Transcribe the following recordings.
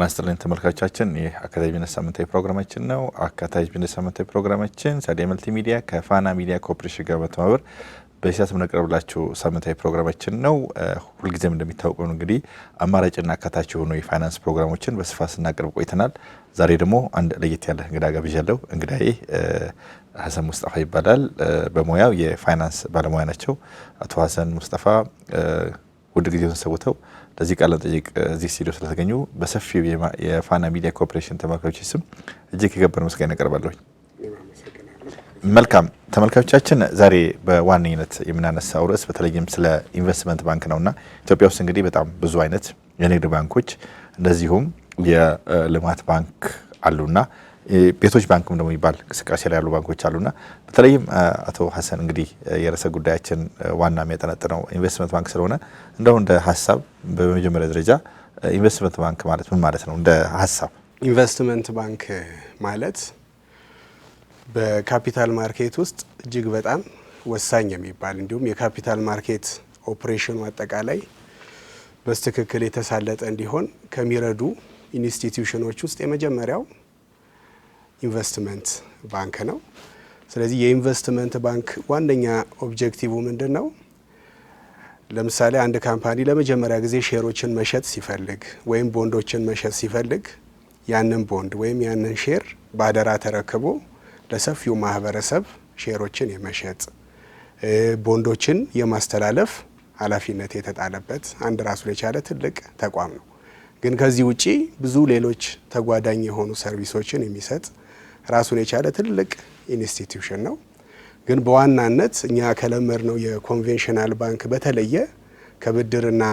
ጤና ይስጥልኝ ተመልካቾቻችን፣ ይህ አካታች ቢዝነስ ሳምንታዊ ፕሮግራማችን ነው። አካታች ቢዝነስ ሳምንታዊ ፕሮግራማችን ሳዲያ መልቲ ሚዲያ ከፋና ሚዲያ ኮርፖሬሽን ጋር በመተባበር በሲያት የምናቀርብላችሁ ሳምንታዊ ፕሮግራማችን ነው። ሁልጊዜም እንደሚታወቀው እንግዲህ አማራጭና አካታች የሆኑ የፋይናንስ ፕሮግራሞችን በስፋት ስናቀርብ ቆይተናል። ዛሬ ደግሞ አንድ ለየት ያለ እንግዳ ጋብዣለሁ። እንግዳዬ ሀሰን ሙስጠፋ ይባላል። በሙያው የፋይናንስ ባለሙያ ናቸው። አቶ ሀሰን ሙስጠፋ ውድ ጊዜውን ሰውተው ለዚህ ቃለ መጠይቅ እዚህ ስቱዲዮ ስለተገኙ በሰፊው የፋና ሚዲያ ኮርፖሬሽን ተመልካቾች ስም እጅግ የከበረ ምስጋና ያቀርባለሁ። መልካም ተመልካቾቻችን፣ ዛሬ በዋነኝነት የምናነሳው ርዕስ በተለይም ስለ ኢንቨስትመንት ባንክ ነውና ኢትዮጵያ ውስጥ እንግዲህ በጣም ብዙ አይነት የንግድ ባንኮች እንደዚሁም የልማት ባንክ አሉና ቤቶች ባንክም ደግሞ የሚባል እንቅስቃሴ ላይ ያሉ ባንኮች አሉና በተለይም አቶ ሀሰን እንግዲህ የርዕሰ ጉዳያችን ዋና የሚያጠነጥነው ኢንቨስትመንት ባንክ ስለሆነ እንደው እንደ ሀሳብ በመጀመሪያ ደረጃ ኢንቨስትመንት ባንክ ማለት ምን ማለት ነው? እንደ ሀሳብ ኢንቨስትመንት ባንክ ማለት በካፒታል ማርኬት ውስጥ እጅግ በጣም ወሳኝ የሚባል እንዲሁም የካፒታል ማርኬት ኦፕሬሽኑ አጠቃላይ በትክክል የተሳለጠ እንዲሆን ከሚረዱ ኢንስቲትዩሽኖች ውስጥ የመጀመሪያው ኢንቨስትመንት ባንክ ነው። ስለዚህ የኢንቨስትመንት ባንክ ዋነኛ ኦብጀክቲቭ ምንድን ነው? ለምሳሌ አንድ ካምፓኒ ለመጀመሪያ ጊዜ ሼሮችን መሸጥ ሲፈልግ ወይም ቦንዶችን መሸጥ ሲፈልግ ያንን ቦንድ ወይም ያንን ሼር ባደራ ተረክቦ ለሰፊው ማህበረሰብ ሼሮችን የመሸጥ ቦንዶችን የማስተላለፍ ኃላፊነት የተጣለበት አንድ ራሱ የቻለ ትልቅ ተቋም ነው። ግን ከዚህ ውጪ ብዙ ሌሎች ተጓዳኝ የሆኑ ሰርቪሶችን የሚሰጥ ራሱን የቻለ ትልቅ ኢንስቲትዩሽን ነው። ግን በዋናነት እኛ ከለመድነው የኮንቬንሽናል ባንክ በተለየ ከብድርና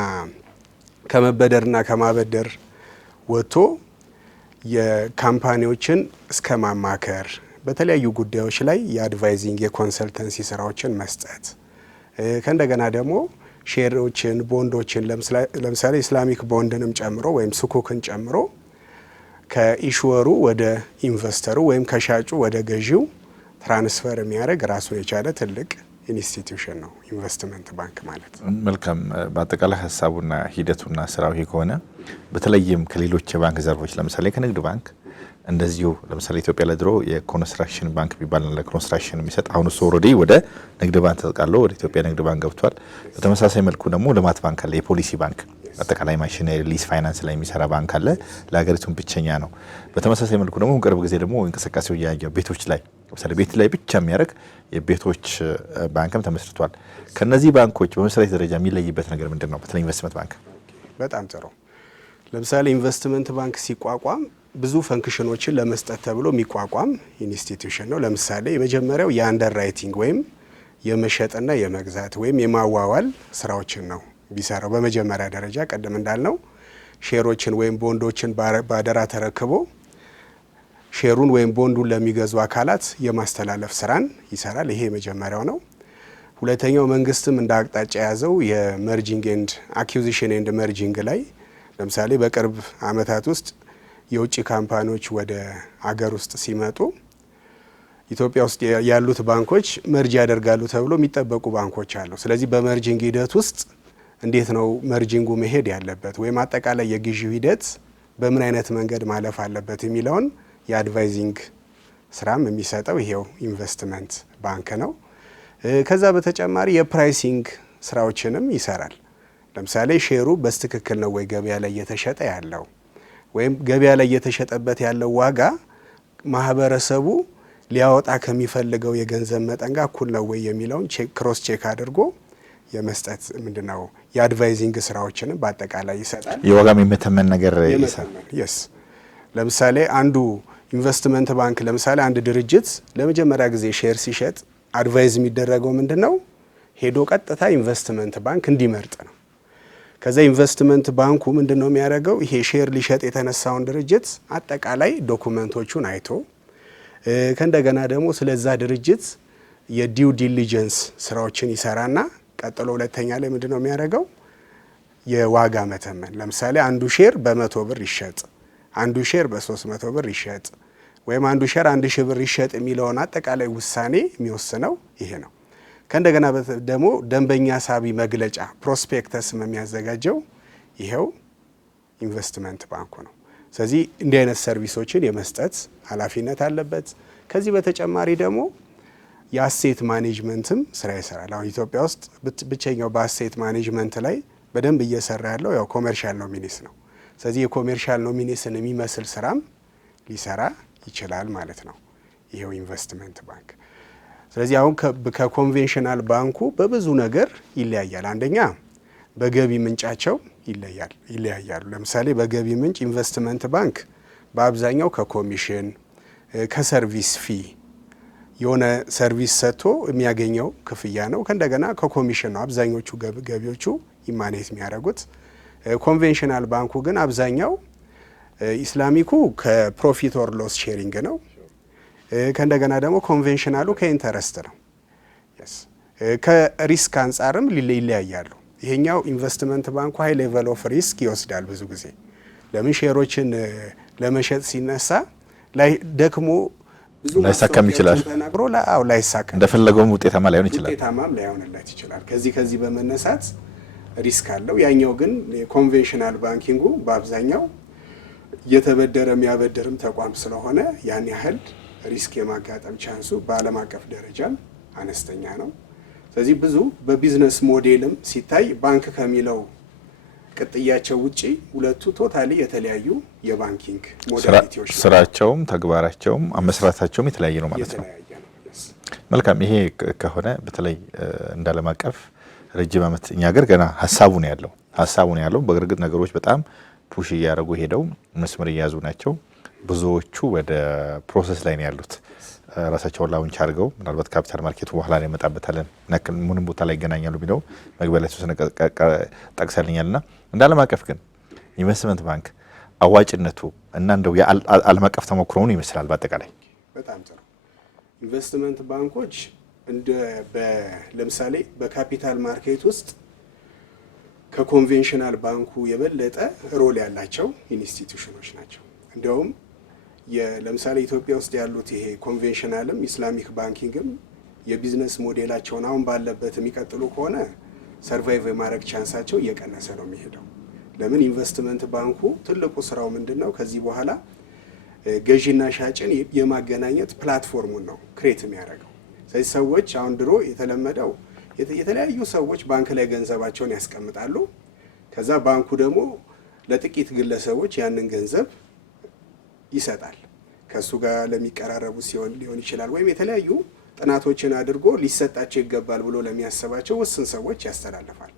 ከመበደርና ከማበደር ወጥቶ የካምፓኒዎችን እስከ ማማከር በተለያዩ ጉዳዮች ላይ የአድቫይዚንግ የኮንሰልተንሲ ስራዎችን መስጠት ከእንደገና ደግሞ ሼሮችን ቦንዶችን ለምሳሌ ኢስላሚክ ቦንድንም ጨምሮ ወይም ስኩክን ጨምሮ ከኢሹወሩ ወደ ኢንቨስተሩ ወይም ከሻጩ ወደ ገዢው ትራንስፈር የሚያደርግ ራሱን የቻለ ትልቅ ኢንስቲትዩሽን ነው ኢንቨስትመንት ባንክ ማለት። መልካም። በአጠቃላይ ሀሳቡና ሂደቱና ስራው ይሄ ከሆነ በተለይም ከሌሎች የባንክ ዘርፎች ለምሳሌ ከንግድ ባንክ እንደዚሁ ለምሳሌ ኢትዮጵያ ለድሮ የኮንስትራክሽን ባንክ ቢባል ለኮንስትራክሽን የሚሰጥ አሁን እሱ ኦልሬዲ ወደ ንግድ ባንክ ተጠቃሎ ወደ ኢትዮጵያ ንግድ ባንክ ገብቷል። በተመሳሳይ መልኩ ደግሞ ልማት ባንክ አለ፣ የፖሊሲ ባንክ አጠቃላይ ማሽነሪ ሊዝ ፋይናንስ ላይ የሚሰራ ባንክ አለ፣ ለሀገሪቱም ብቸኛ ነው። በተመሳሳይ መልኩ ደግሞ ቅርብ ጊዜ ደግሞ እንቅስቃሴው እያየው ቤቶች ላይ ለምሳሌ ቤት ላይ ብቻ የሚያደርግ የቤቶች ባንክም ተመስርቷል። ከነዚህ ባንኮች በመሰረታዊ ደረጃ የሚለይበት ነገር ምንድን ነው? በተለይ ኢንቨስትመንት ባንክ በጣም ጥሩ። ለምሳሌ ኢንቨስትመንት ባንክ ሲቋቋም ብዙ ፈንክሽኖችን ለመስጠት ተብሎ የሚቋቋም ኢንስቲትዩሽን ነው። ለምሳሌ የመጀመሪያው የአንደር ራይቲንግ ወይም የመሸጥና የመግዛት ወይም የማዋዋል ስራዎችን ነው ቢሰራው። በመጀመሪያ ደረጃ ቀደም እንዳልነው ሼሮችን ወይም ቦንዶችን ባደራ ተረክቦ ሼሩን ወይም ቦንዱን ለሚገዙ አካላት የማስተላለፍ ስራን ይሰራል። ይሄ የመጀመሪያው ነው። ሁለተኛው መንግስትም እንደ አቅጣጫ የያዘው የመርጂንግ ኤንድ አኩዚሽን ኤንድ መርጂንግ ላይ ለምሳሌ በቅርብ አመታት ውስጥ የውጭ ካምፓኒዎች ወደ አገር ውስጥ ሲመጡ ኢትዮጵያ ውስጥ ያሉት ባንኮች መርጅ ያደርጋሉ ተብሎ የሚጠበቁ ባንኮች አሉ። ስለዚህ በመርጂንግ ሂደት ውስጥ እንዴት ነው መርጂንጉ መሄድ ያለበት ወይም አጠቃላይ የግዢው ሂደት በምን አይነት መንገድ ማለፍ አለበት የሚለውን የአድቫይዚንግ ስራም የሚሰጠው ይሄው ኢንቨስትመንት ባንክ ነው። ከዛ በተጨማሪ የፕራይሲንግ ስራዎችንም ይሰራል። ለምሳሌ ሼሩ በትክክል ነው ወይ ገበያ ላይ እየተሸጠ ያለው ወይም ገበያ ላይ እየተሸጠበት ያለው ዋጋ ማህበረሰቡ ሊያወጣ ከሚፈልገው የገንዘብ መጠን ጋር እኩል ነው ወይ የሚለውን ክሮስ ቼክ አድርጎ የመስጠት ምንድነው የአድቫይዚንግ ስራዎችንም በአጠቃላይ ይሰጣል። የዋጋም የመተመን ነገር ይሰራል። yes ለምሳሌ አንዱ ኢንቨስትመንት ባንክ ለምሳሌ አንድ ድርጅት ለመጀመሪያ ጊዜ ሼር ሲሸጥ አድቫይዝ የሚደረገው ምንድነው ሄዶ ቀጥታ ኢንቨስትመንት ባንክ እንዲመርጥ ነው። ከዛ ኢንቨስትመንት ባንኩ ምንድነው የሚያደርገው? ይሄ ሼር ሊሸጥ የተነሳውን ድርጅት አጠቃላይ ዶኩመንቶቹን አይቶ ከእንደገና ደግሞ ስለዛ ድርጅት የዲው ዲሊጀንስ ስራዎችን ይሰራና ቀጥሎ ሁለተኛ ላይ ምንድነው የሚያደርገው? የዋጋ መተመን። ለምሳሌ አንዱ ሼር በ100 ብር ይሸጥ፣ አንዱ ሼር በ300 ብር ይሸጥ ወይም አንዱ ሼር 1000 ብር ይሸጥ የሚለውን አጠቃላይ ውሳኔ የሚወስነው ይሄ ነው። ከእንደገና ደግሞ ደንበኛ ሳቢ መግለጫ ፕሮስፔክተስ የሚያዘጋጀው ይሄው ኢንቨስትመንት ባንኩ ነው። ስለዚህ እንዲህ አይነት ሰርቪሶችን የመስጠት ኃላፊነት አለበት። ከዚህ በተጨማሪ ደግሞ የአሴት ማኔጅመንትም ስራ ይሰራል። አሁን ኢትዮጵያ ውስጥ ብቸኛው በአሴት ማኔጅመንት ላይ በደንብ እየሰራ ያለው ያው ኮሜርሻል ኖሚኒስ ነው። ስለዚህ የኮሜርሻል ኖሚኒስን የሚመስል ስራም ሊሰራ ይችላል ማለት ነው ይሄው ኢንቨስትመንት ባንክ። ስለዚህ አሁን ከኮንቬንሽናል ባንኩ በብዙ ነገር ይለያያል። አንደኛ በገቢ ምንጫቸው ይለያያሉ። ለምሳሌ በገቢ ምንጭ ኢንቨስትመንት ባንክ በአብዛኛው ከኮሚሽን ከሰርቪስ ፊ የሆነ ሰርቪስ ሰጥቶ የሚያገኘው ክፍያ ነው። ከእንደገና ከኮሚሽን ነው አብዛኞቹ ገቢዎቹ ኢማኔት የሚያደርጉት። ኮንቬንሽናል ባንኩ ግን አብዛኛው ኢስላሚኩ ከፕሮፊት ኦር ሎስ ሼሪንግ ነው። ከእንደገና ደግሞ ኮንቬንሽናሉ ከኢንተረስት ነው። ከሪስክ አንጻርም ይለያያሉ። ይሄኛው ኢንቨስትመንት ባንኩ ሃይ ሌቨል ኦፍ ሪስክ ይወስዳል ብዙ ጊዜ። ለምን ሼሮችን ለመሸጥ ሲነሳ ላይ ደክሞ ብዙ ላይሳካም ይችላል። ተናግሮ ላይሳካ እንደፈለገውም ውጤታማ ላይሆን ይችላል። ውጤታማም ላይሆንለት ይችላል። ከዚህ በመነሳት ሪስክ አለው። ያኛው ግን ኮንቬንሽናል ባንኪንጉ በአብዛኛው እየተበደረ የሚያበድርም ተቋም ስለሆነ ያን ያህል ሪስክ የማጋጠም ቻንሱ በዓለም አቀፍ ደረጃም አነስተኛ ነው። ስለዚህ ብዙ በቢዝነስ ሞዴልም ሲታይ ባንክ ከሚለው ቅጥያቸው ውጪ ሁለቱ ቶታሊ የተለያዩ የባንኪንግ ሞዴሊቲዎች ስራቸውም ተግባራቸውም አመስራታቸውም የተለያየ ነው ማለት ነው። መልካም። ይሄ ከሆነ በተለይ እንደ ዓለም አቀፍ ረጅም ዓመት እኛ ሀገር ገና ሀሳቡ ነው ያለው። በግርግጥ ነገሮች በጣም ፑሽ እያደረጉ ሄደው መስመር እየያዙ ናቸው። ብዙዎቹ ወደ ፕሮሰስ ላይ ነው ያሉት። ራሳቸውን ላውንች አድርገው ምናልባት ካፒታል ማርኬቱ በኋላ ላይ መጣበታለን ምንም ቦታ ላይ ይገናኛሉ ቢለው መግቢያ ላይ ተወሰነ ጠቅሰልኛልና እንደ ዓለም አቀፍ ግን ኢንቨስትመንት ባንክ አዋጭነቱ እና እንደው የዓለም አቀፍ ተሞክሮውን ይመስላል በአጠቃላይ በጣም ጥሩ። ኢንቨስትመንት ባንኮች ለምሳሌ በካፒታል ማርኬት ውስጥ ከኮንቬንሽናል ባንኩ የበለጠ ሮል ያላቸው ኢንስቲትዩሽኖች ናቸው። እንዲያውም ለምሳሌ ኢትዮጵያ ውስጥ ያሉት ይሄ ኮንቬንሽናልም ኢስላሚክ ባንኪንግም የቢዝነስ ሞዴላቸውን አሁን ባለበት የሚቀጥሉ ከሆነ ሰርቫይቭ የማድረግ ቻንሳቸው እየቀነሰ ነው የሚሄደው። ለምን ኢንቨስትመንት ባንኩ ትልቁ ስራው ምንድነው? ከዚህ በኋላ ገዢና ሻጭን የማገናኘት ፕላትፎርሙን ነው ክሬት የሚያደርገው። ስለዚህ ሰዎች አሁን ድሮ የተለመደው የተለያዩ ሰዎች ባንክ ላይ ገንዘባቸውን ያስቀምጣሉ። ከዛ ባንኩ ደግሞ ለጥቂት ግለሰቦች ያንን ገንዘብ ይሰጣል። ከሱ ጋር ለሚቀራረቡ ሲሆን ሊሆን ይችላል፣ ወይም የተለያዩ ጥናቶችን አድርጎ ሊሰጣቸው ይገባል ብሎ ለሚያስባቸው ውስን ሰዎች ያስተላልፋል።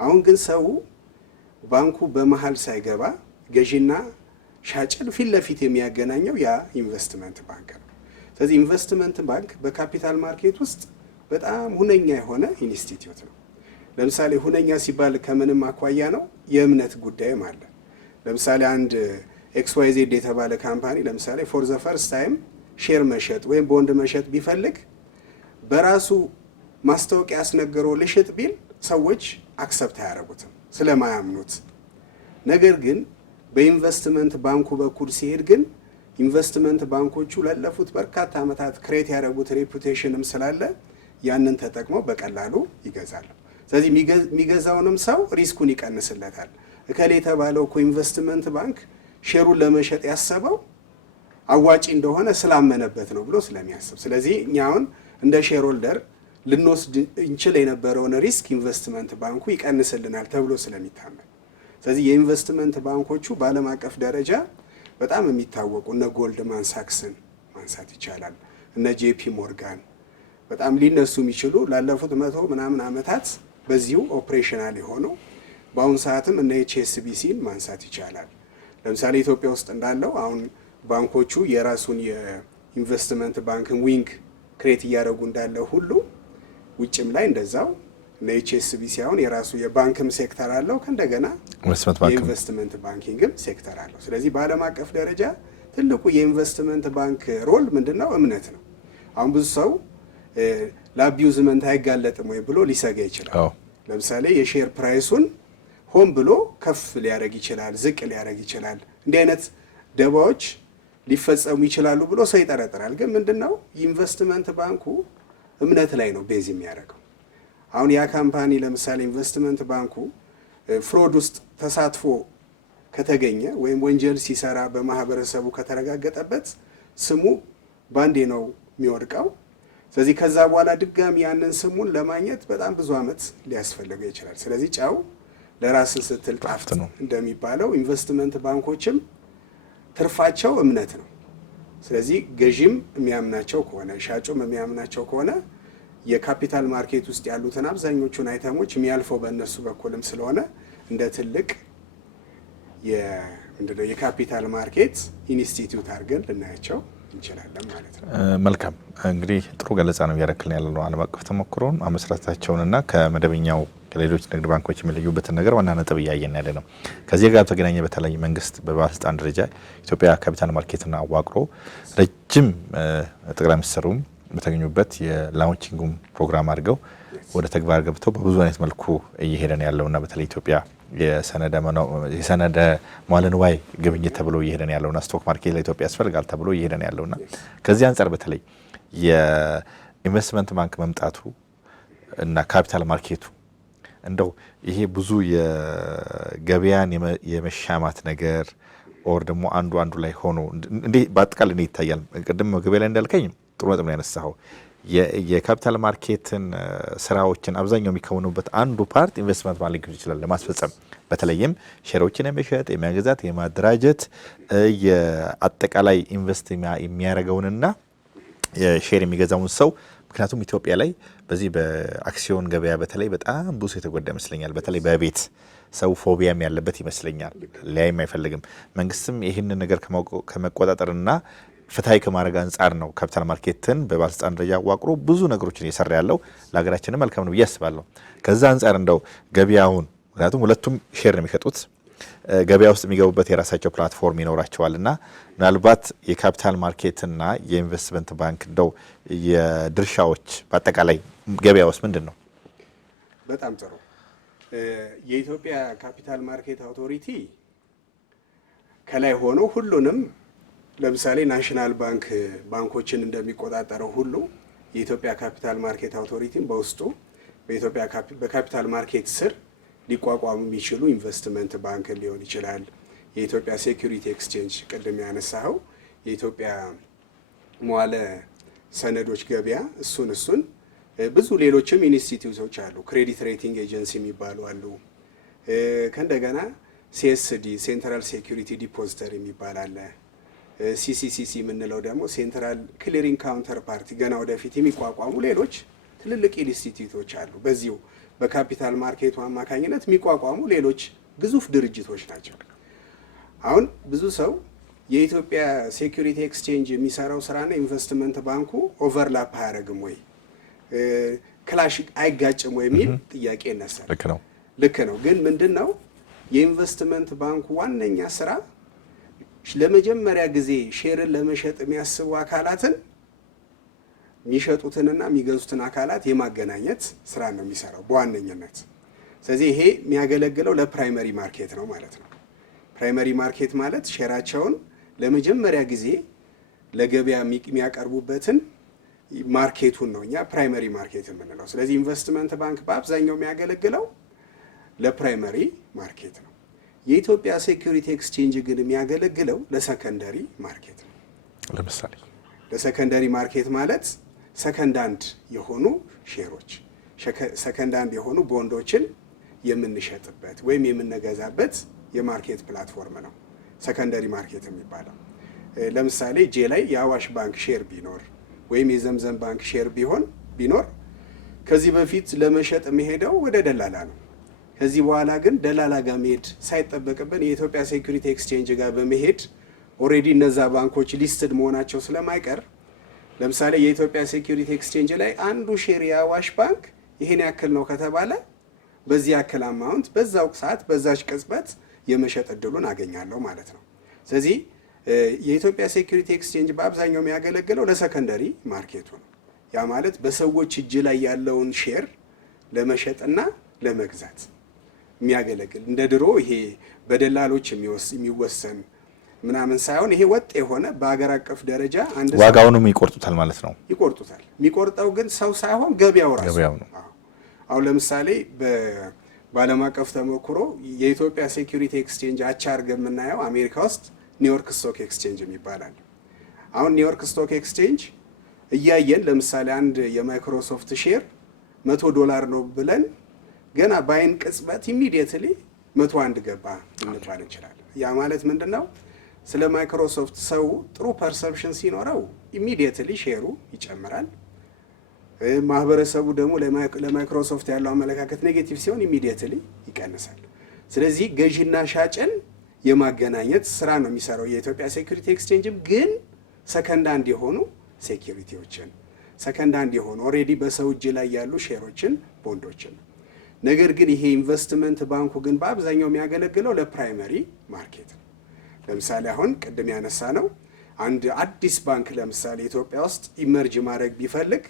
አሁን ግን ሰው ባንኩ በመሀል ሳይገባ ገዢና ሻጭን ፊት ለፊት የሚያገናኘው ያ ኢንቨስትመንት ባንክ ነው። ስለዚህ ኢንቨስትመንት ባንክ በካፒታል ማርኬት ውስጥ በጣም ሁነኛ የሆነ ኢንስቲትዩት ነው። ለምሳሌ ሁነኛ ሲባል ከምንም አኳያ ነው? የእምነት ጉዳይም አለ። ለምሳሌ አንድ XYZ የተባለ ካምፓኒ ለምሳሌ ፎር ዘ ፈርስት ታይም ሼር መሸጥ ወይም ቦንድ መሸጥ ቢፈልግ በራሱ ማስታወቂያ አስነግሮ ልሽጥ ቢል ሰዎች አክሰፕት አያደርጉትም ስለማያምኑት። ነገር ግን በኢንቨስትመንት ባንኩ በኩል ሲሄድ ግን ኢንቨስትመንት ባንኮቹ ላለፉት በርካታ ዓመታት ክሬት ያደረጉት ሬፑቴሽንም ስላለ ያንን ተጠቅመው በቀላሉ ይገዛሉ። ስለዚህ የሚገዛውንም ሰው ሪስኩን ይቀንስለታል። እከሌ የተባለው እኮ ኢንቨስትመንት ባንክ ሼሩን ለመሸጥ ያሰበው አዋጪ እንደሆነ ስላመነበት ነው ብሎ ስለሚያስብ፣ ስለዚህ እኛ አሁን እንደ ሼር ሆልደር ልንወስድ እንችል የነበረውን ሪስክ ኢንቨስትመንት ባንኩ ይቀንስልናል ተብሎ ስለሚታመን፣ ስለዚህ የኢንቨስትመንት ባንኮቹ በዓለም አቀፍ ደረጃ በጣም የሚታወቁ እነ ጎልድማን ሳክስን ማንሳት ይቻላል፣ እነ JP ሞርጋን በጣም ሊነሱ የሚችሉ ላለፉት 100 ምናምን ዓመታት በዚሁ ኦፕሬሽናል የሆኑ በአሁኑ ሰዓትም እነ HSBCን ማንሳት ይቻላል። ለምሳሌ ኢትዮጵያ ውስጥ እንዳለው አሁን ባንኮቹ የራሱን የኢንቨስትመንት ባንክን ዊንግ ክሬት እያደረጉ እንዳለ ሁሉ ውጭም ላይ እንደዛው እነ HSBC አሁን የራሱ የባንክም ሴክተር አለው፣ ከእንደገና የኢንቨስትመንት ባንኪንግም ሴክተር አለው። ስለዚህ በዓለም አቀፍ ደረጃ ትልቁ የኢንቨስትመንት ባንክ ሮል ምንድነው? እምነት ነው። አሁን ብዙ ሰው ለአቢዩዝመንት አይጋለጥም ወይ ብሎ ሊሰጋ ይችላል። ለምሳሌ የሼር ፕራይሱን ሆን ብሎ ከፍ ሊያደርግ ይችላል፣ ዝቅ ሊያደርግ ይችላል። እንዲህ አይነት ደባዎች ሊፈጸሙ ይችላሉ ብሎ ሰው ይጠረጥራል። ግን ምንድነው ኢንቨስትመንት ባንኩ እምነት ላይ ነው ቤዝ የሚያደርገው። አሁን ያ ካምፓኒ ለምሳሌ ኢንቨስትመንት ባንኩ ፍሮድ ውስጥ ተሳትፎ ከተገኘ ወይም ወንጀል ሲሰራ በማህበረሰቡ ከተረጋገጠበት ስሙ ባንዴ ነው የሚወድቀው። ስለዚህ ከዛ በኋላ ድጋሚ ያንን ስሙን ለማግኘት በጣም ብዙ ዓመት ሊያስፈልገው ይችላል። ስለዚህ ጨው ለራስ ስትል ጣፍጥ ነው እንደሚባለው ኢንቨስትመንት ባንኮችም ትርፋቸው እምነት ነው። ስለዚህ ገዢም የሚያምናቸው ከሆነ ሻጩም የሚያምናቸው ከሆነ የካፒታል ማርኬት ውስጥ ያሉትን አብዛኞቹን አይተሞች የሚያልፈው በእነሱ በኩልም ስለሆነ እንደ ትልቅ የካፒታል ማርኬት ኢንስቲትዩት አድርገን ልናያቸው እንችላለን ማለት ነው። መልካም እንግዲህ ጥሩ ገለጻ ነው እያረክልን ያለ ነው። ዓለም አቀፍ ተሞክሮን አመስራታቸውንና ከመደበኛው ከሌሎች ንግድ ባንኮች የሚለዩበትን ነገር ዋና ነጥብ እያየን ያለ ነው። ከዚህ ጋር በተገናኘ በተለይ መንግስት በባለስልጣን ደረጃ ኢትዮጵያ ካፒታል ማርኬትን አዋቅሮ ረጅም ጠቅላይ ሚኒስትሩም በተገኙበት የላውንቺንጉም ፕሮግራም አድርገው ወደ ተግባር ገብተው በብዙ አይነት መልኩ እየሄደን ያለውና በተለይ ኢትዮጵያ የሰነደ መዋለ ንዋይ ግብይት ተብሎ እየሄደን ያለውና ስቶክ ማርኬት ለኢትዮጵያ ያስፈልጋል ተብሎ እየሄደን ያለውና ከዚህ አንጻር በተለይ የኢንቨስትመንት ባንክ መምጣቱ እና ካፒታል ማርኬቱ እንደው ይሄ ብዙ የገበያን የመሻማት ነገር ኦር ደግሞ አንዱ ላይ ሆኖ እንዴ በአጠቃላይ እንዴት ይታያል? ቅድም ገበያ ላይ እንዳልከኝ ጥሩ ነጥብ ነው ያነሳኸው። የካፒታል ማርኬትን ስራዎችን አብዛኛው የሚከውኑበት አንዱ ፓርት ኢንቨስትመንት ባንክ ሊሆን ይችላል ለማስፈጸም በተለይም ሼሮችን የመሸጥ የማገዛት የማደራጀት የአጠቃላይ ኢንቨስት የሚያደርገውንና ሼር የሚገዛውን ሰው ምክንያቱም ኢትዮጵያ ላይ በዚህ በአክሲዮን ገበያ በተለይ በጣም ብዙ የተጎዳ ይመስለኛል። በተለይ በቤት ሰው ፎቢያም ያለበት ይመስለኛል። ሊያይም አይፈልግም። መንግስትም ይህንን ነገር ከመቆጣጠርና ፍትሐዊ ከማድረግ አንጻር ነው ካፒታል ማርኬትን በባለስልጣን ደረጃ አዋቅሮ ብዙ ነገሮችን እየሰራ ያለው። ለሀገራችንም መልካም ነው ብዬ አስባለሁ። ከዛ አንጻር እንደው ገበያውን ምክንያቱም ሁለቱም ሼር ነው የሚሸጡት ገበያ ውስጥ የሚገቡበት የራሳቸው ፕላትፎርም ይኖራቸዋል እና ምናልባት የካፒታል ማርኬትና የኢንቨስትመንት ባንክ እንደው የድርሻዎች በአጠቃላይ ገበያ ውስጥ ምንድን ነው? በጣም ጥሩ። የኢትዮጵያ ካፒታል ማርኬት አውቶሪቲ ከላይ ሆኖ ሁሉንም ለምሳሌ ናሽናል ባንክ ባንኮችን እንደሚቆጣጠረው ሁሉ የኢትዮጵያ ካፒታል ማርኬት አውቶሪቲን በውስጡ በኢትዮጵያ በካፒታል ማርኬት ስር ሊቋቋሙ የሚችሉ ኢንቨስትመንት ባንክ ሊሆን ይችላል። የኢትዮጵያ ሴኩሪቲ ኤክስቼንጅ ቅድም ያነሳኸው የኢትዮጵያ መዋለ ሰነዶች ገበያ እሱን ብዙ ሌሎችም ኢንስቲትዩቶች አሉ። ክሬዲት ሬቲንግ ኤጀንሲ የሚባሉ አሉ። ከእንደገና ሲኤስዲ ሴንትራል ሴኩሪቲ ዲፖዚተሪ የሚባል አለ። ሲሲሲሲ የምንለው ደግሞ ሴንትራል ክሊሪንግ ካውንተር ፓርቲ ገና ወደፊት የሚቋቋሙ ሌሎች ትልልቅ ኢንስቲትዩቶች አሉ። በዚሁ በካፒታል ማርኬቱ አማካኝነት የሚቋቋሙ ሌሎች ግዙፍ ድርጅቶች ናቸው። አሁን ብዙ ሰው የኢትዮጵያ ሴኩሪቲ ኤክስቼንጅ የሚሰራው ስራና ኢንቨስትመንት ባንኩ ኦቨርላፕ አያደርግም ወይ ክላሽ አይጋጭም ወይ የሚል ጥያቄ ይነሳል። ልክ ነው። ግን ምንድን ነው የኢንቨስትመንት ባንኩ ዋነኛ ስራ ለመጀመሪያ ጊዜ ሼርን ለመሸጥ የሚያስቡ አካላትን የሚሸጡትንና የሚገዙትን አካላት የማገናኘት ስራ ነው የሚሰራው በዋነኝነት። ስለዚህ ይሄ የሚያገለግለው ለፕራይመሪ ማርኬት ነው ማለት ነው። ፕራይመሪ ማርኬት ማለት ሼራቸውን ለመጀመሪያ ጊዜ ለገበያ የሚያቀርቡበትን ማርኬቱን ነው እኛ ፕራይመሪ ማርኬት የምንለው። ስለዚህ ኢንቨስትመንት ባንክ በአብዛኛው የሚያገለግለው ለፕራይመሪ ማርኬት ነው። የኢትዮጵያ ሴኩሪቲ ኤክስቼንጅ ግን የሚያገለግለው ለሰከንደሪ ማርኬት ነው። ለምሳሌ ለሰከንደሪ ማርኬት ማለት ሰከንድ አንድ የሆኑ ሼሮች፣ ሰከንድ አንድ የሆኑ ቦንዶችን የምንሸጥበት ወይም የምንገዛበት የማርኬት ፕላትፎርም ነው ሰከንደሪ ማርኬት የሚባለው። ለምሳሌ እጄ ላይ የአዋሽ ባንክ ሼር ቢኖር ወይም የዘምዘም ባንክ ሼር ቢኖር ከዚህ በፊት ለመሸጥ የሚሄደው ወደ ደላላ ነው። ከዚህ በኋላ ግን ደላላ ጋር መሄድ ሳይጠበቅብን የኢትዮጵያ ሴኩሪቲ ኤክስቼንጅ ጋር በመሄድ ኦልሬዲ እነዛ ባንኮች ሊስትድ መሆናቸው ስለማይቀር ለምሳሌ የኢትዮጵያ ሴኩሪቲ ኤክስቼንጅ ላይ አንዱ ሼር የአዋሽ ባንክ ይሄን ያክል ነው ከተባለ በዚህ ያክል አማውንት በዛው ሰዓት በዛች ቅጽበት የመሸጥ እድሉን አገኛለሁ ማለት ነው። ስለዚህ የኢትዮጵያ ሴኩሪቲ ኤክስቼንጅ በአብዛኛው የሚያገለግለው ለሰከንደሪ ማርኬቱ ነው። ያ ማለት በሰዎች እጅ ላይ ያለውን ሼር ለመሸጥና ለመግዛት የሚያገለግል እንደ ድሮ ይሄ በደላሎች የሚወሰን ምናምን ሳይሆን ይሄ ወጥ የሆነ በአገር አቀፍ ደረጃ አንድ ዋጋውንም ይቆርጡታል ማለት ነው። ይቆርጡታል። የሚቆርጠው ግን ሰው ሳይሆን ገበያው ራሱ ነው። አሁን ለምሳሌ በዓለም አቀፍ ተሞክሮ የኢትዮጵያ ሴኩሪቲ ኤክስቼንጅ አቻ አድርገን የምናየው አሜሪካ ውስጥ ኒውዮርክ ስቶክ ኤክስቼንጅ ይባላል። አሁን ኒውዮርክ ስቶክ ኤክስቼንጅ እያየን ለምሳሌ አንድ የማይክሮሶፍት ሼር $100 ነው ብለን ገና በአይን ቅጽበት ኢሚዲየትሊ 101 ገባ እንባል እንችላለን። ያ ማለት ምንድነው? ስለ ማይክሮሶፍት ሰው ጥሩ ፐርሰፕሽን ሲኖረው ኢሚዲየትሊ ሼሩ ይጨምራል። ማህበረሰቡ ደግሞ ለማይክሮሶፍት ያለው አመለካከት ኔጌቲቭ ሲሆን ኢሚዲየትሊ ይቀንሳል። ስለዚህ ገዢና ሻጭን የማገናኘት ስራ ነው የሚሰራው የኢትዮጵያ ሴኩሪቲ ኤክስቼንጅም። ግን ሰከንድ ሃንድ የሆኑ ሴኩሪቲዎችን፣ ሰከንድ ሃንድ የሆኑ ኦልሬዲ በሰው እጅ ላይ ያሉ ሼሮችን፣ ቦንዶችን። ነገር ግን ይሄ ኢንቨስትመንት ባንኩ ግን በአብዛኛው የሚያገለግለው ለፕራይመሪ ማርኬት ነው። ለምሳሌ አሁን ቅድም ያነሳ ነው አንድ አዲስ ባንክ ለምሳሌ ኢትዮጵያ ውስጥ ኢመርጅ ማድረግ ቢፈልግ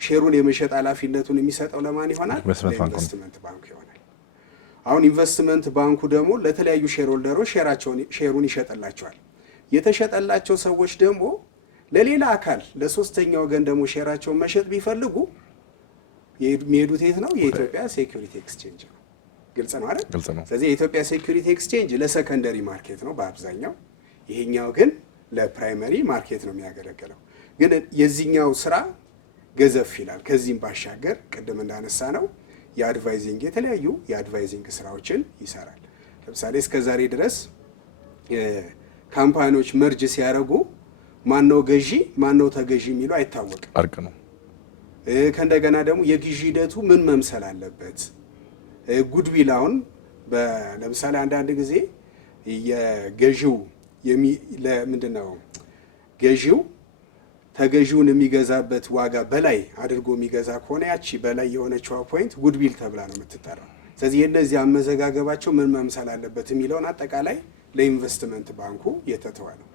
ሼሩን የመሸጥ ኃላፊነቱን የሚሰጠው ለማን ይሆናል? ለኢንቨስትመንት ባንኩ ይሆናል። አሁን ኢንቨስትመንት ባንኩ ደግሞ ለተለያዩ ሼር ሆልደሮች ሼሩን ይሸጥላቸዋል። የተሸጠላቸው ሰዎች ደግሞ ለሌላ አካል ለሶስተኛ ወገን ደግሞ ሼራቸውን መሸጥ ቢፈልጉ የሚሄዱት የት ነው? የኢትዮጵያ ሴኩሪቲ ኤክስቼንጅ ነው። ግልጽ ነው አይደል? ግልጽ ነው። ስለዚህ የኢትዮጵያ ሴኩሪቲ ኤክስቼንጅ ለሰከንደሪ ማርኬት ነው በአብዛኛው፣ ይሄኛው ግን ለፕራይመሪ ማርኬት ነው የሚያገለግለው። ግን የዚህኛው ስራ ገዘፍ ይላል። ከዚህም ባሻገር ቅድም እንዳነሳ ነው የአድቫይዚንግ የተለያዩ የአድቫይዚንግ ስራዎችን ይሰራል። ለምሳሌ እስከ ዛሬ ድረስ ካምፓኒዎች መርጅ ሲያደርጉ ማነው ገዢ ማነው ተገዢ የሚለው አይታወቅም። አርቅ ነው። ከእንደገና ደግሞ የግዢ ሂደቱ ምን መምሰል አለበት? ጉድዊል አሁን ለምሳሌ አንዳንድ ጊዜ የገዢው ለምንድን ነው ገዢው ተገዢውን የሚገዛበት ዋጋ በላይ አድርጎ የሚገዛ ከሆነ ያቺ በላይ የሆነችዋ ፖይንት ጉድዊል ተብላ ነው የምትጠራው። ስለዚህ የእነዚህ አመዘጋገባቸው ምን መምሰል አለበት የሚለውን አጠቃላይ ለኢንቨስትመንት ባንኩ የተተወ ነው።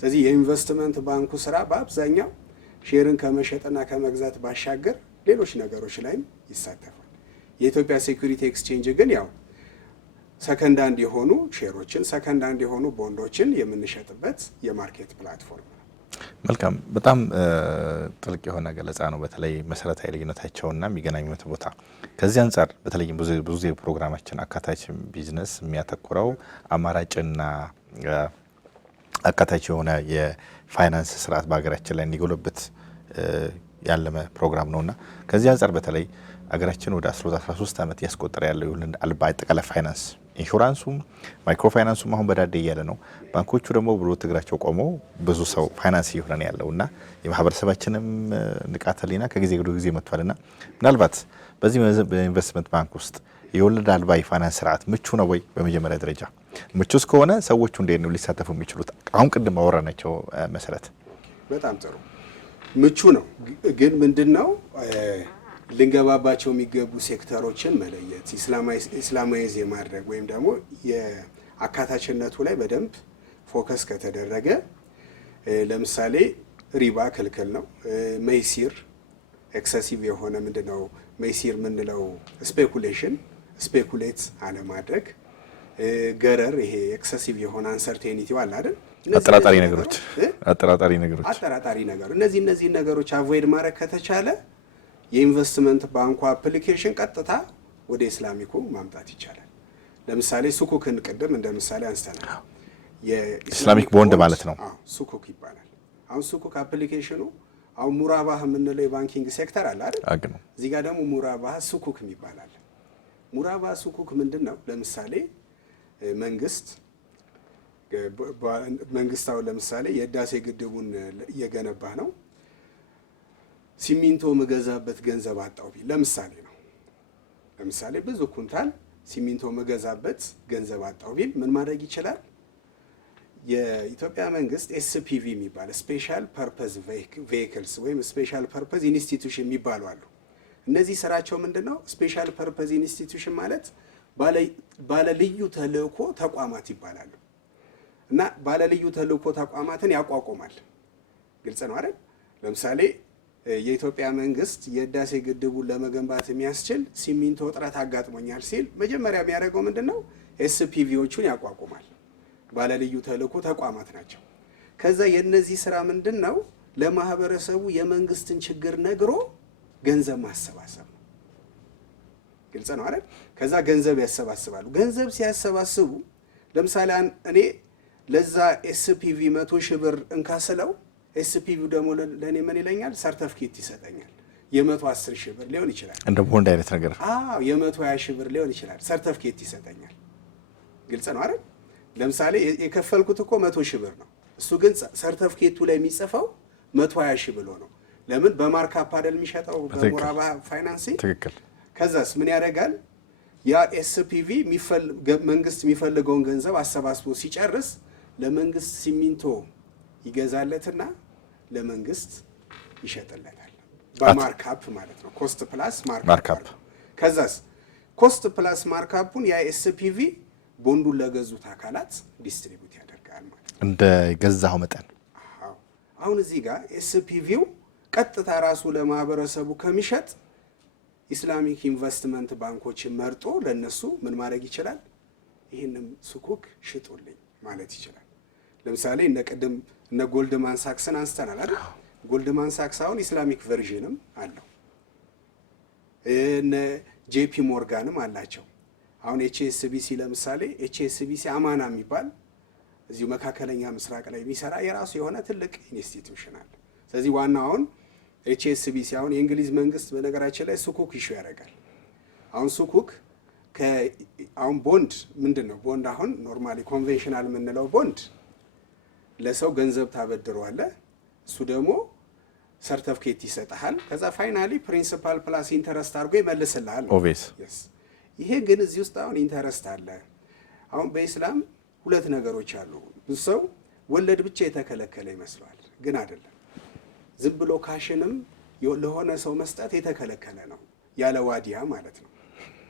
ስለዚህ የኢንቨስትመንት ባንኩ ስራ በአብዛኛው ሼርን ከመሸጥና ከመግዛት ባሻገር ሌሎች ነገሮች ላይም ይሳተፋል። የኢትዮጵያ ሴኩሪቲ ኤክስቼንጅ ግን ያው ሰከንድ ሃንድ የሆኑ ሼሮችን፣ ሰከንድ ሃንድ የሆኑ ቦንዶችን የምንሸጥበት የማርኬት ፕላትፎርም ነው። መልካም፣ በጣም ጥልቅ የሆነ ገለጻ ነው። በተለይ መሰረታዊ ልዩነታቸውና የሚገናኙበት ቦታ ከዚህ አንጻር በተለይም ብዙ የፕሮግራማችን አካታች ቢዝነስ የሚያተኩረው አማራጭና አካታች የሆነ የፋይናንስ ስርዓት በሀገራችን ላይ እንዲጎለብት ያለመ ፕሮግራም ነውና ከዚህ አንጻር በተለይ አገራችን ወደ 13 ዓመት ያስቆጠረ ያለው የወለድ አልባ አጠቃላይ ፋይናንስ ኢንሹራንሱም ማይክሮ ፋይናንሱም አሁን በዳዴ እያለ ነው። ባንኮቹ ደግሞ ብሎ እግራቸው ቆመው ብዙ ሰው ፋይናንስ እየሆነ ነው ያለውና የማህበረሰባችንም ንቃተ ህሊና ከጊዜ ወደ ጊዜ መጥቷልና ምናልባት በዚህ በኢንቨስትመንት ባንክ ውስጥ የወለድ አልባ የፋይናንስ ስርዓት ምቹ ነው ወይ? በመጀመሪያ ደረጃ ምቹ እስከሆነ ሰዎቹ እንዴት ነው ሊሳተፉ የሚችሉት? አሁን ቅድም አወራናቸው መሰረት በጣም ጥሩ ምቹ ነው። ግን ምንድነው ልንገባባቸው የሚገቡ ሴክተሮችን መለየት፣ ኢስላማይዝ የማድረግ ወይም ደግሞ የአካታችነቱ ላይ በደንብ ፎከስ ከተደረገ ለምሳሌ ሪባ ክልክል ነው። መይሲር ኤክሰሲቭ የሆነ ምንድነው መይሲር የምንለው ስፔኩሌት አለማድረግ፣ ገረር ይሄ ኤክሰሲቭ የሆነ አንሰርቴኒቲ አለ አይደል? አጠራጣሪ ነገሮች እነዚህ ነገሮች አቮይድ ማድረግ ከተቻለ የኢንቨስትመንት ባንኩ አፕሊኬሽን ቀጥታ ወደ ኢስላሚኩ ማምጣት ይቻላል። ለምሳሌ ሱኩክን ቅድም እንደ ምሳሌ አንስተናል። ኢስላሚክ ቦንድ ማለት ነው። ሱኩክ ይባላል። አሁን ሱኩክ አፕሊኬሽኑ አሁን ሙራባህ የምንለው የባንኪንግ ሴክተር አለ አይደል? እዚህ ጋር ደግሞ ሙራባህ ሱኩክ ይባላል። ሙራባህ ሱኩክ ምንድን ነው? ለምሳሌ መንግስት አሁን ለምሳሌ የህዳሴ ግድቡን እየገነባ ነው። ሲሚንቶ መገዛበት ገንዘብ አጣው ቢል ለምሳሌ ብዙ ኩንታል ሲሚንቶ መገዛበት ገንዘብ አጣው ቢል ምን ማድረግ ይችላል? የኢትዮጵያ መንግስት ኤስፒቪ የሚባል ስፔሻል ፐርፐዝ ቬሂክልስ ወይም ስፔሻል ፐርፐዝ ኢንስቲትዩሽን የሚባሉ አሉ። እነዚህ ስራቸው ምንድነው? ስፔሻል ፐርፐዝ ኢንስቲትዩሽን ማለት ባለልዩ ተልእኮ ተቋማት ይባላሉ። እና ባለልዩ ተልእኮ ተቋማትን ያቋቁማል። ግልጽ ነው አይደል? ለምሳሌ የኢትዮጵያ መንግስት የህዳሴ ግድቡን ለመገንባት የሚያስችል ሲሚንቶ እጥረት አጋጥሞኛል ሲል መጀመሪያ የሚያደርገው ምንድነው? ኤስፒቪዎቹን ያቋቁማል። ባለልዩ ተልእኮ ተቋማት ናቸው። ከዛ የነዚህ ስራ ምንድነው? ለማህበረሰቡ የመንግስትን ችግር ነግሮ ገንዘብ ማሰባሰብ ነው። ግልጽ ነው አይደል? ከዛ ገንዘብ ያሰባስባሉ። ገንዘብ ሲያሰባስቡ ለምሳሌ እኔ ለዛ ኤስፒቪ 100 ሺህ ብር እንካስለው ኤስፒቪው ደግሞ ለኔ ምን ይለኛል? ሰርተፍኬት ይሰጠኛል። የ110 ሺህ ብር ሊሆን ይችላል። እንደ ቦንድ አይነት ነገር። አዎ የ120 ሺህ ብር ሊሆን ይችላል። ሰርተፍኬት ይሰጠኛል። ግልጽ ነው አይደል? ለምሳሌ የከፈልኩት እኮ 100 ሺህ ብር ነው። እሱ ግን ሰርተፍኬቱ ላይ የሚጽፈው 120 ሺህ ብሎ ነው። ለምን? በማርካፕ አይደል የሚሸጠው በሞራባ ፋይናንሲንግ። ትክክል። ከዛስ ምን ያደርጋል? ያ ኤስፒቪ መንግስት የሚፈልገውን ገንዘብ አሰባስቦ ሲጨርስ ለመንግስት ሲሚንቶ ይገዛለትና ለመንግስት ይሸጥለታል። በማርካፕ ማለት ነው። ኮስት ፕላስ ማርካፕ። ከዛስ ኮስት ፕላስ ማርካፑን ያ ኤስፒቪ ቦንዱን ለገዙት አካላት ዲስትሪቢዩት ያደርጋል ማለት ነው፣ እንደ ገዛው መጠን። አሁን እዚህ ጋር ኤስፒቪው ቀጥታ ራሱ ለማህበረሰቡ ከሚሸጥ ኢስላሚክ ኢንቨስትመንት ባንኮችን መርጦ ለነሱ ምን ማድረግ ይችላል? ይህንም ስኩክ ሽጡልኝ ማለት ይችላል። ለምሳሌ እነ ጎልድማን ሳክስን አንስተናል አይደል? ጎልድማን ሳክስ አሁን ኢስላሚክ ቨርዥንም አለው። እነ ጄፒ ሞርጋንም አላቸው። አሁን ኤችኤስቢሲ ለምሳሌ ኤችኤስቢሲ አማና የሚባል እዚሁ መካከለኛ ምስራቅ ላይ የሚሰራ የራሱ የሆነ ትልቅ ኢንስቲትዩሽን አለ። ስለዚህ ዋናው አሁን ኤችኤስቢሲ አሁን የእንግሊዝ መንግስት በነገራችን ላይ ሱኩክ ኢሹ ያደርጋል። አሁን ሱኩክ አሁን ቦንድ ምንድን ነው? ቦንድ አሁን ኖርማሊ ኮንቬንሽናል የምንለው ቦንድ ለሰው ገንዘብ ታበድረዋለህ፣ እሱ ደግሞ ሰርተፍኬት ይሰጥሃል። ከዛ ፋይናሊ ፕሪንሲፓል ፕላስ ኢንተረስት አድርጎ ይመልስልሃል። ይሄ ግን እዚህ ውስጥ አሁን ኢንተረስት አለ። አሁን በኢስላም ሁለት ነገሮች አሉ። ብዙ ሰው ወለድ ብቻ የተከለከለ ይመስለዋል፣ ግን አይደለም። ዝም ብሎ ካሽንም ለሆነ ሰው መስጠት የተከለከለ ነው፣ ያለ ዋዲያ ማለት ነው።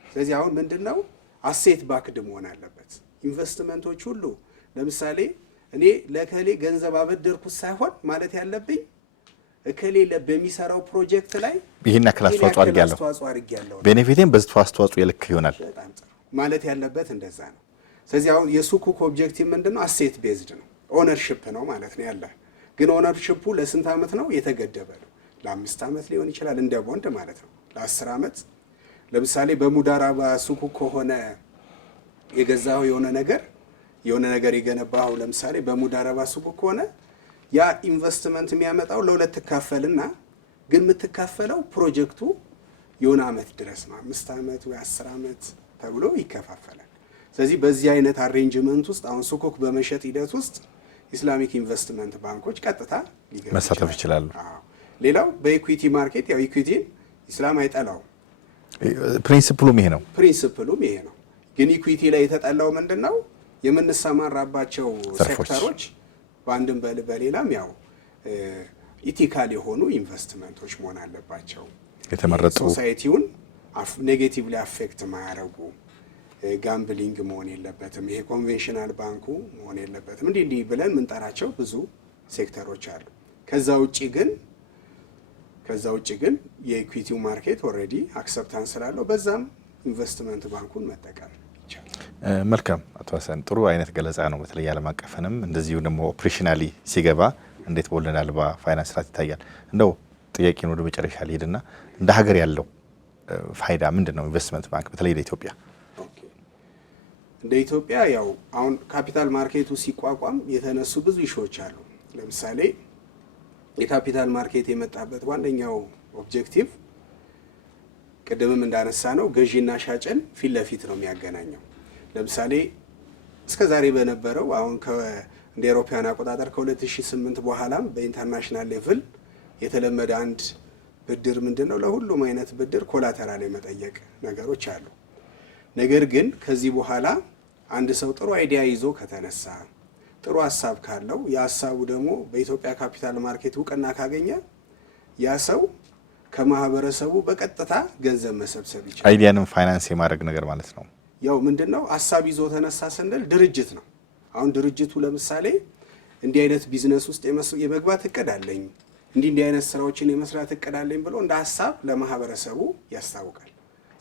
ስለዚህ አሁን ምንድነው አሴት ባክድ መሆን አለበት። ኢንቨስትመንቶች ሁሉ ለምሳሌ እኔ ለከሌ ገንዘብ አበደርኩት ሳይሆን ማለት ያለብኝ እከሌ በሚሰራው ፕሮጀክት ላይ ይሄን ያክል አስተዋጽኦ አድርጌያለሁ፣ ቤኔፊቴን በዚህ አስተዋጽኦ የልክ ይሆናል በጣም ጥሩ ማለት ያለበት እንደዛ ነው። ስለዚህ አሁን የሱኩክ ኦብጀክቲቭ ምንድነው? አሴት ቤዝድ ነው፣ ኦነርሺፕ ነው ማለት ነው ያለ። ግን ኦነርሺፑ ለስንት ዓመት ነው የተገደበ ነው? ለ5 ዓመት ሊሆን ይችላል እንደ ቦንድ ማለት ነው፣ ለ10 ዓመት። ለምሳሌ በሙዳራባ ሱኩክ ከሆነ የገዛው የሆነ ነገር የገነባው ለምሳሌ በሙዳራባ ሱኩክ ከሆነ ያ ኢንቨስትመንት የሚያመጣው ለሁለት ትካፈልና ግን የምትካፈለው ፕሮጀክቱ የሆነ ዓመት ድረስ ነው፣ 5 ዓመት ወይ 10 ዓመት ተብሎ ይከፋፈላል። ስለዚህ በዚህ አይነት አሬንጅመንት ውስጥ አሁን ሱኩክ በመሸጥ ሂደት ውስጥ ኢስላሚክ ኢንቨስትመንት ባንኮች ቀጥታ መሳተፍ ይችላሉ። ሌላው በኢኩዊቲ ማርኬት ያው ኢኩዊቲን ኢስላም አይጠላውም፣ ፕሪንሲፕሉም ይሄ ነው። ግን ኢኩዊቲ ላይ የተጠላው ምንድነው? የምንሰማራባቸው ሴክተሮች በአንድም በሌላም ያው ኢቲካል የሆኑ ኢንቨስትመንቶች መሆን አለባቸው። የተመረጡ ሶሳይቲውን ኔጌቲቭሊ አፌክት ማያረጉ፣ ጋምብሊንግ መሆን የለበትም፣ ይሄ ኮንቬንሽናል ባንኩ መሆን የለበትም። እንዲህ ብለን ምንጠራቸው ብዙ ሴክተሮች አሉ። ከዛ ውጪ ግን የኢኩዊቲው ማርኬት ኦልሬዲ አክሰፕታንስ ስላለው በዛም ኢንቨስትመንት ባንኩን መጠቀም ይቻላል። መልካም አቶ ሀሰን፣ ጥሩ አይነት ገለጻ ነው። በተለይ ዓለም አቀፍንም እንደዚሁ ደግሞ ኦፕሬሽናሊ ሲገባ እንዴት በወለድ አልባ ፋይናንስ ስርዓት ይታያል። እንደው ጥያቄን ወደ መጨረሻ ልሄድና እንደ ሀገር ያለው ፋይዳ ምንድን ነው? ኢንቨስትመንት ባንክ በተለይ ለኢትዮጵያ እንደ ኢትዮጵያ ያው አሁን ካፒታል ማርኬቱ ሲቋቋም የተነሱ ብዙ ኢሹዎች አሉ። ለምሳሌ የካፒታል ማርኬት የመጣበት ዋነኛው ኦብጀክቲቭ ቅድምም እንዳነሳ ነው ገዢና ሻጭን ፊት ለፊት ነው የሚያገናኘው። ለምሳሌ እስከ ዛሬ በነበረው አሁን እንደ አውሮፓውያን አቆጣጠር ከ2008 በኋላም በኢንተርናሽናል ሌቭል የተለመደ አንድ ብድር ምንድነው? ለሁሉም አይነት ብድር ኮላተራል የመጠየቅ ነገሮች አሉ። ነገር ግን ከዚህ በኋላ አንድ ሰው ጥሩ አይዲያ ይዞ ከተነሳ ጥሩ ሀሳብ ካለው የሀሳቡ ደግሞ በኢትዮጵያ ካፒታል ማርኬት እውቅና ካገኘ ያ ሰው ከማህበረሰቡ በቀጥታ ገንዘብ መሰብሰብ ይችላል። አይዲያንም ፋይናንስ የማድረግ ነገር ማለት ነው። ያው ምንድነው ሀሳብ ይዞ ተነሳ ስንል ድርጅት ነው። አሁን ድርጅቱ ለምሳሌ እንዲህ አይነት ቢዝነስ ውስጥ የመግባት እቅድ አለኝ፣ እንዲህ አይነት ስራዎችን የመስራት እቅድ አለኝ ብሎ እንደ ሀሳብ ለማህበረሰቡ ያስታውቃል።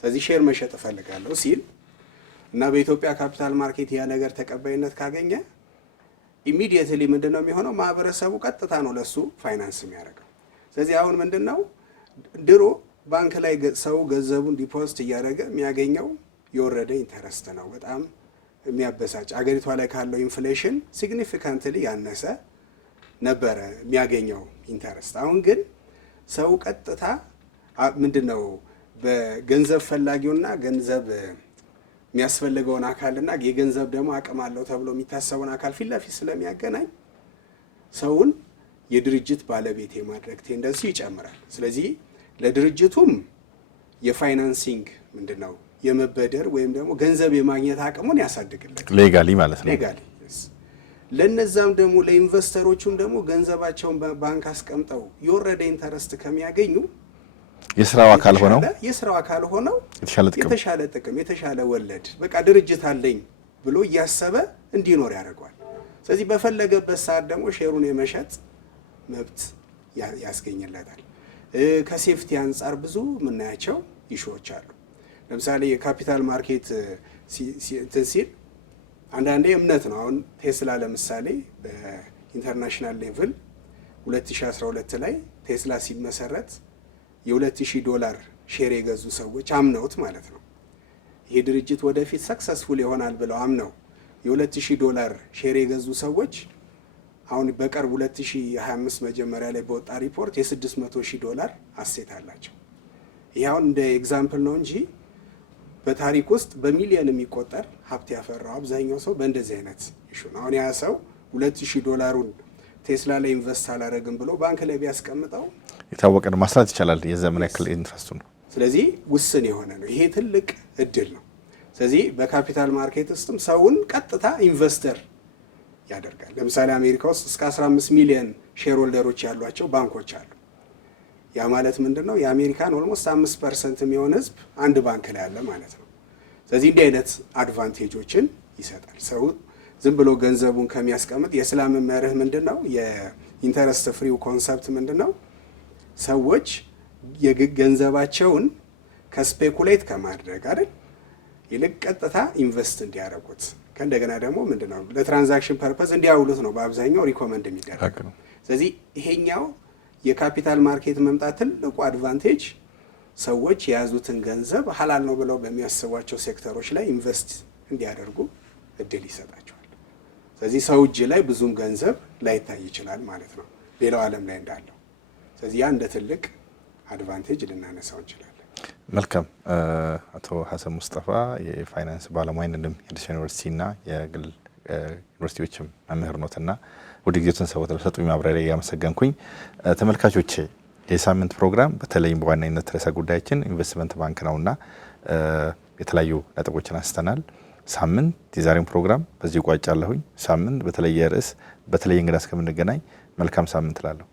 ስለዚህ ሼር መሸጥ እፈልጋለሁ ሲል እና በኢትዮጵያ ካፒታል ማርኬት ያ ነገር ተቀባይነት ካገኘ ኢሚዲየትሊ ምንድነው የሚሆነው? ማህበረሰቡ ቀጥታ ነው ለሱ ፋይናንስ የሚያደርገው። ስለዚህ አሁን ምንድነው ድሮ ባንክ ላይ ሰው ገንዘቡን ዲፖዚት እያደረገ የሚያገኘው የወረደ ኢንተረስት ነው። በጣም የሚያበሳጭ አገሪቷ ላይ ካለው ኢንፍሌሽን ሲግኒፊካንትሊ ያነሰ ነበረ የሚያገኘው ኢንተረስት። አሁን ግን ሰው ቀጥታ ምንድነው በገንዘብ ፈላጊውና ገንዘብ የሚያስፈልገውን አካልና የገንዘብ ደግሞ አቅም አለው ተብሎ የሚታሰበውን አካል ፊት ለፊት ስለሚያገናኝ ሰውን የድርጅት ባለቤት የማድረግ ቴንደንሲ ይጨምራል። ስለዚህ ለድርጅቱም የፋይናንሲንግ ምንድነው የመበደር ወይም ደግሞ ገንዘብ የማግኘት አቅሙን ያሳድግለት ሌጋሊ ማለት ነው። ሌጋሊ ለነዛም ደግሞ ለኢንቨስተሮቹም ደግሞ ገንዘባቸውን በባንክ አስቀምጠው የወረደ ኢንተረስት ከሚያገኙ የስራው አካል ሆነው የተሻለ ጥቅም የተሻለ ወለድ በቃ ድርጅት አለኝ ብሎ እያሰበ እንዲኖር ያደርገዋል። ስለዚህ በፈለገበት ሰዓት ደግሞ ሼሩን የመሸጥ መብት ያስገኝለታል። ከሴፍቲ አንጻር ብዙ የምናያቸው ኢሹዎች አሉ። ለምሳሌ የካፒታል ማርኬት ሲል አንዳንዴ እምነት ነው። አሁን ቴስላ ለምሳሌ በኢንተርናሽናል ሌቭል 2012 ላይ ቴስላ ሲመሰረት $2000 ሼር የገዙ ሰዎች አምነውት ማለት ነው ይሄ ድርጅት ወደፊት ሰክሰስፉል ይሆናል ብለው አምነው $2000 ሼር የገዙ ሰዎች አሁን በቅርብ 2025 መጀመሪያ ላይ በወጣ ሪፖርት $600,000 አሴት አላቸው። ይሄ አሁን እንደ ኤግዛምፕል ነው እንጂ በታሪክ ውስጥ በሚሊዮን የሚቆጠር ሀብት ያፈራው አብዛኛው ሰው በእንደዚህ አይነት ኢሹ ነው። አሁን ያ ሰው $2000 ቴስላ ላይ ኢንቨስት አላደረግም ብሎ ባንክ ላይ ቢያስቀምጠው የታወቀ ነው፣ ማስራት ይቻላል የዘመን ያክል ኢንትረስቱ ነው። ስለዚህ ውስን የሆነ ነው። ይሄ ትልቅ እድል ነው። ስለዚህ በካፒታል ማርኬት ውስጥም ሰውን ቀጥታ ኢንቨስተር ያደርጋል። ለምሳሌ አሜሪካ ውስጥ እስከ 15 ሚሊዮን ሼር ሆልደሮች ያሏቸው ባንኮች አሉ። ያ ማለት ምንድነው? የአሜሪካን ኦልሞስት 5% የሚሆን ህዝብ አንድ ባንክ ላይ አለ ማለት ነው። ስለዚህ እንዲህ አይነት አድቫንቴጆችን ይሰጣል። ሰው ዝም ብሎ ገንዘቡን ከሚያስቀምጥ የእስላም መርህ ምንድነው? የኢንተረስት ፍሪው ኮንሰፕት ምንድነው? ሰዎች የገንዘባቸውን ከስፔኩሌት ከማድረግ አይደል ይልቅ ቀጥታ ኢንቨስት እንዲያደርጉት ከእንደገና ደግሞ ምንድነው ለትራንዛክሽን ፐርፐዝ እንዲያውሉት ነው በአብዛኛው ሪኮመንድ የሚደረግ። ስለዚህ ይሄኛው የካፒታል ማርኬት መምጣት ትልቁ አድቫንቴጅ ሰዎች የያዙትን ገንዘብ ሐላል ነው ብለው በሚያስቧቸው ሴክተሮች ላይ ኢንቨስት እንዲያደርጉ እድል ይሰጣቸዋል። ስለዚህ ሰው እጅ ላይ ብዙም ገንዘብ ላይታይ ይችላል ማለት ነው ሌላው ዓለም ላይ እንዳለው። ስለዚህ ያ እንደ ትልቅ አድቫንቴጅ ልናነሳው እንችላለን። መልካም። አቶ ሀሰን ሙስጠፋ የፋይናንስ ባለሙያ እንዲሁም የአዲስ ዩኒቨርሲቲና የግል ዩኒቨርሲቲዎችም መምህር ኖትና ወደ ጊዜውን ሰው ተሰጡኝ ማብራሪያ ያመሰገንኩኝ። ተመልካቾቼ የሳምንት ፕሮግራም በተለይም በዋናነት ርዕሰ ጉዳያችን ኢንቨስትመንት ባንክ ነውና የተለያዩ ነጥቦችን አንስተናል። ሳምንት የዛሬውን ፕሮግራም በዚህ ቋጫለሁኝ። ሳምንት በተለየ ርዕስ በተለየ እንግዳ እስከምንገናኝ መልካም ሳምንት እላለሁ።